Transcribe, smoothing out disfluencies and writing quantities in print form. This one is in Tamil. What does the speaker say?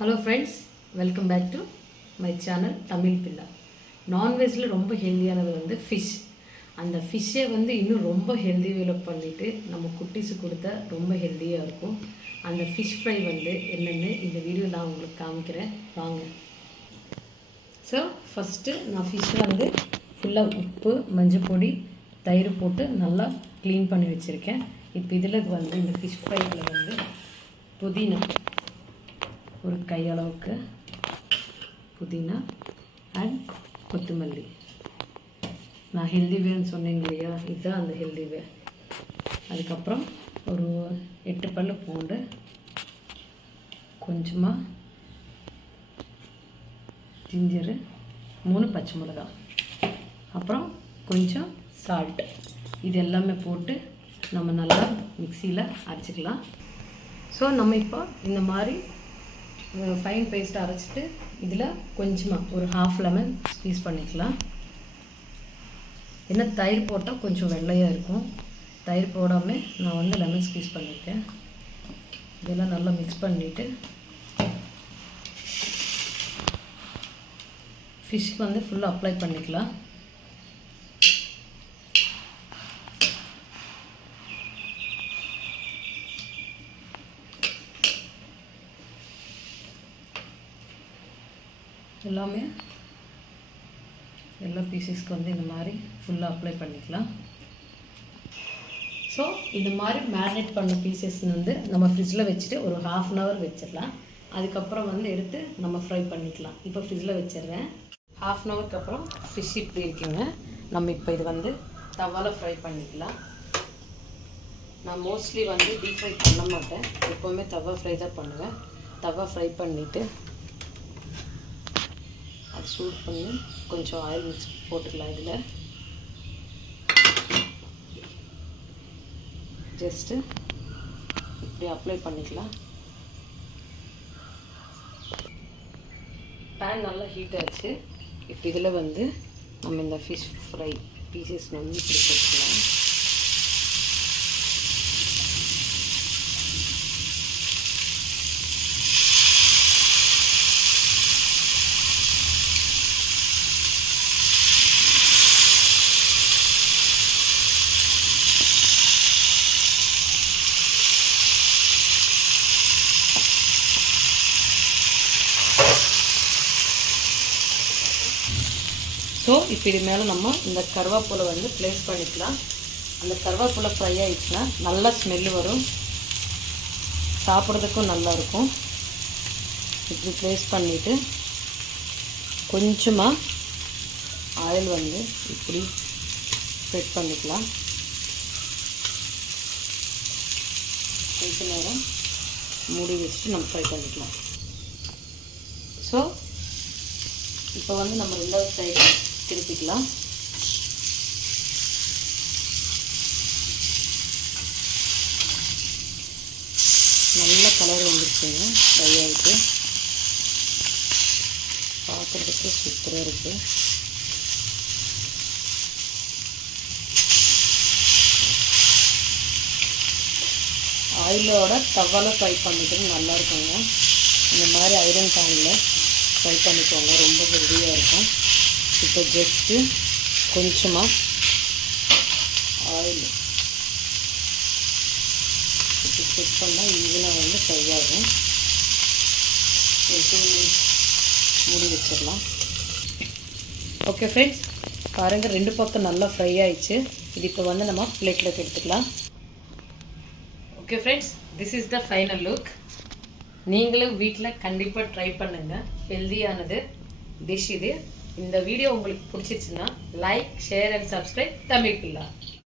Hello friends, welcome back to my channel Tamil Billa. நான்வெஜ்ஜில் ரொம்ப ஹெல்த்தியானது வந்து ஃபிஷ். அந்த ஃபிஷ்ஷை வந்து இன்னும் ரொம்ப ஹெல்தி வேலை பண்ணிவிட்டு நம்ம குட்டீஸு கொடுத்தா ரொம்ப ஹெல்த்தியாக இருக்கும். அந்த ஃபிஷ் ஃப்ரை வந்து என்னென்னு இந்த வீடியோ நான் உங்களுக்கு காமிக்கிறேன், வாங்க. ஸோ ஃபஸ்ட்டு நான் ஃபிஷ்ஷை வந்து ஃபுல்லாக உப்பு, மஞ்சள் பொடி, தயிர் போட்டு நல்லா க்ளீன் பண்ணி வச்சுருக்கேன். இப்போ இதில் வந்து இந்த ஃபிஷ் ஃப்ரையில் வந்து புதினா ஒரு கையளவுக்கு புதினா அண்ட் கொத்தமல்லி. நான் ஹெல்தி வேன்னு சொன்னேங்க இல்லையா, இதுதான் அந்த ஹெல்தி வே. அதுக்கப்புறம் ஒரு 8 பல்லு பூண்டு, கொஞ்சமாக ஜிஞ்சரு, 3 பச்சை மிளகாய், அப்புறம் கொஞ்சம் சால்ட். இது எல்லாமே போட்டு நம்ம நல்லா மிக்சியில் அரைச்சிக்கலாம். ஸோ நம்ம இப்போ இந்த மாதிரி ஃபைன் பேஸ்ட் அரைச்சிட்டு இதில் கொஞ்சமாக ஒரு ஹாஃப் லெமன் ஸ்க்வீஸ் பண்ணிக்கலாம். ஏன்னா தயிர் போட்டால் கொஞ்சம் வெள்ளையாக இருக்கும். தயிர் போடாமல் நான் வந்து லெமன் ஸ்க்வீஸ் பண்ணியிருக்கேன். இதெல்லாம் நல்லா மிக்ஸ் பண்ணிவிட்டு ஃபிஷ்க்கு வந்து ஃபுல்லாக அப்ளை பண்ணிக்கலாம். எல்லாமே எல்லா பீசஸ்க்கு வந்து இந்த மாதிரி ஃபுல்லாக அப்ளை பண்ணிக்கலாம். ஸோ இந்த மாதிரி மேரினேட் பண்ண பீசஸ் வந்து நம்ம ஃப்ரிட்ஜில் வச்சுட்டு ஒரு 1/2 அன் ஹவர் வச்சிடலாம். அதுக்கப்புறம் வந்து எடுத்து நம்ம ஃப்ரை பண்ணிக்கலாம். இப்போ ஃப்ரிட்ஜில் வச்சிடுறேன். 1/2 அன் ஹவருக்கு அப்புறம் ஃபிஷ் இப்படி இருக்குங்க. நம்ம இப்போ இது வந்து தவாவில் ஃப்ரை பண்ணிக்கலாம். நான் மோஸ்ட்லி வந்து டீப் ஃப்ரை பண்ண மாட்டேன், எப்போவுமே தவா ஃப்ரை தான் பண்ணுவேன். தவா ஃப்ரை பண்ணிவிட்டு அது சூட் பண்ணி கொஞ்சம் ஆயில் மிக்ஸ் போட்டுக்கலாம். இதில் ஜஸ்ட்டு இப்படி அப்ளை பண்ணிக்கலாம். பேன் நல்லா ஹீட் ஆச்சு. இப்போ இதில் வந்து நம்ம இந்த ஃபிஷ் ஃப்ரை பீசஸ் வந்து இப்படி போட்டுக்கலாம். ஸோ இப்போ இது மேலே நம்ம இந்த கருவேப்பிலை வந்து ப்ளேஸ் பண்ணிக்கலாம். அந்த கருவேப்பிலை ஃப்ரை ஆகிடுச்சுன்னா நல்லா ஸ்மெல்லு வரும், சாப்பிட்றதுக்கும் நல்லாயிருக்கும். இப்படி ப்ளேஸ் பண்ணிவிட்டு கொஞ்சமாக ஆயில் வந்து இப்படி ஸ்ப்ரெட் பண்ணிக்கலாம். கொஞ்ச நேரம் மூடி வச்சுட்டு நம்ம ஃப்ரை பண்ணிக்கலாம். ஸோ இப்போ வந்து நம்ம 2வது சைடு திருப்பிக்கலாம். நல்ல கலர் வந்துருச்சுங்க, ஃப்ரை ஆகிட்டு பார்க்குறதுக்கு சூப்பராக இருக்குது. ஆயிலோட தவால ஃப்ரை பண்ணிட்டு நல்லா இருக்குங்க. இந்த மாதிரி ஐரன் பேனில் ஃப்ரை பண்ணிக்கோங்க, ரொம்ப ஹெல்தியாக இருக்கும். இப்போ ஜஸ்ட்டு கொஞ்சமாக ஆயில் இப்போ செக் பண்ணால் ஈவனாக வந்து ஃப்ரை ஆகும். ஒரு 2 மினிட்ஸ் மூடி வச்சிடலாம். ஓகே ஃப்ரெண்ட்ஸ், பாருங்கள் 2 பக்கம் நல்லா ஃப்ரை ஆயிடுச்சு. இது இப்போ வந்து நம்ம பிளேட்டில் எடுத்துக்கலாம். Okay friends, this is the final look. நீங்களும் வீட்டில் கண்டிப்பாக ட்ரை பண்ணுங்கள். ஹெல்தியானது டிஷ் இது. இந்த வீடியோ உங்களுக்கு பிடிச்சிருச்சுன்னா like, share and subscribe Tamil Billa.